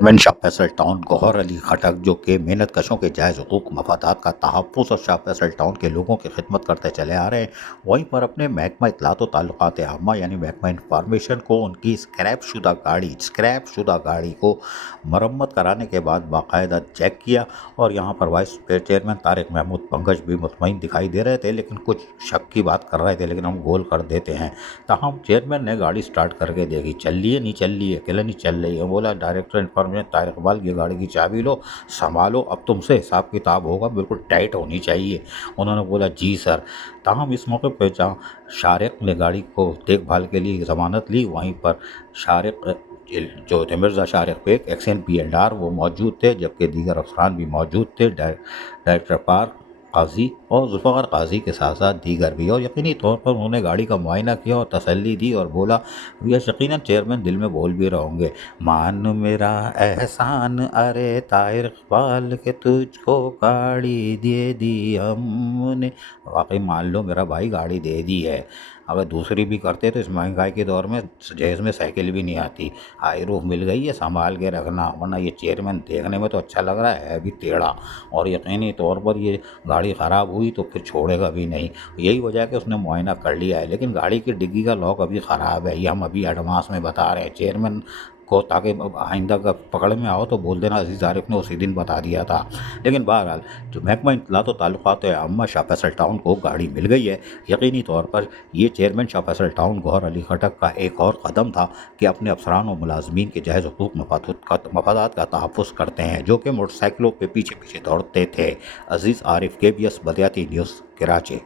Chairman Shah Faisal town Gauhar Ali खटक जो कि मेहनत कशों के जायज़ हकूक़ मफादात का तहफ़्फ़ुज़ और शाह फैसल टाउन के लोगों की खिदमत करते चले आ रहे हैं, वहीं पर अपने महकमा इत्तलात व ताल्लुकात आम्मा यानी महकमा इन्फॉर्मेशन को उनकी स्क्रैप शुदा गाड़ी को मरम्मत कराने के बाद बाकायदा चेक किया। और यहाँ पर वाइस चेयरमैन तारिक महमूद पंकज भी मुतमईन दिखाई दे रहे थे, लेकिन कुछ शक की बात कर रहे थे, लेकिन हम गोल कर देते हैं। ताहम चेयरमैन ने गाड़ी स्टार्ट करके देखी, चल रही है नहीं चल रही है, अकेला नहीं चल रही है। बोला डायरेक्टर इन्फॉर्मेशन तारिक इकबाल, ये गाड़ी की चाबी लो, संभालो, अब तुमसे हिसाब किताब होगा, बिल्कुल टाइट होनी चाहिए। उन्होंने बोला जी सर। ताहम इस मौके पर जहाँ शारिक ने गाड़ी को देखभाल के लिए ज़मानत ली, वहीं पर शारिक जो थे मिर्ज़ा शारिक बेग XNPLR वो मौजूद थे, जबकि दीगर अफसरान भी मौजूद थे, डायरेक्टर पार्क काजी और जुल्फ़िकार काजी के साथ साथ दीगर भी। और यकीनी तौर पर उन्होंने गाड़ी का मुआयना किया और तसल्ली दी और बोला, यह यकीनन चेयरमैन दिल में बोल भी रहे होंगे, मान मेरा एहसान अरे ताहिर इकबाल के तुझको गाड़ी दे दी हमने। वाकई मान लो मेरा भाई, गाड़ी दे दी है। अगर दूसरी भी करते तो इस महंगाई के दौर में जहेज में साइकिल भी नहीं आती। हाई रूफ मिल गई है, संभाल के रखना, वरना ये चेयरमैन देखने में तो अच्छा लग रहा है भी टेढ़ा, और यकीनी तौर पर ये गाड़ी ख़राब हुई तो फिर छोड़ेगा भी नहीं। यही वजह है कि उसने मुआयना कर लिया है, लेकिन गाड़ी की डिग्गी का लॉक अभी ख़राब है, ये हम अभी एडवांस में बता रहे हैं चेयरमैन को, ताकि आइंदा का पकड़ में आओ तो बोल देना अजीज़ आरिफ ने उसी दिन बता दिया था। लेकिन बहरहाल जो महकमा इत्तलात व ताल्लुकात आम्मा शाह फैसल टाउन को गाड़ी मिल गई है। यकीनी तौर पर ये चेयरमैन शाह फैसल टाउन गौहर अली खटक का एक और कदम था कि अपने अफसरान और मुलाजमीन के जायज़ हकूक़ मफादात का तहफ़्फ़ुज़ करते हैं, जो कि मोटरसाइकिलों पे पीछे पीछे दौड़ते थे। अजीज़ आरिफ, KBS बदियाती न्यूज़, कराची।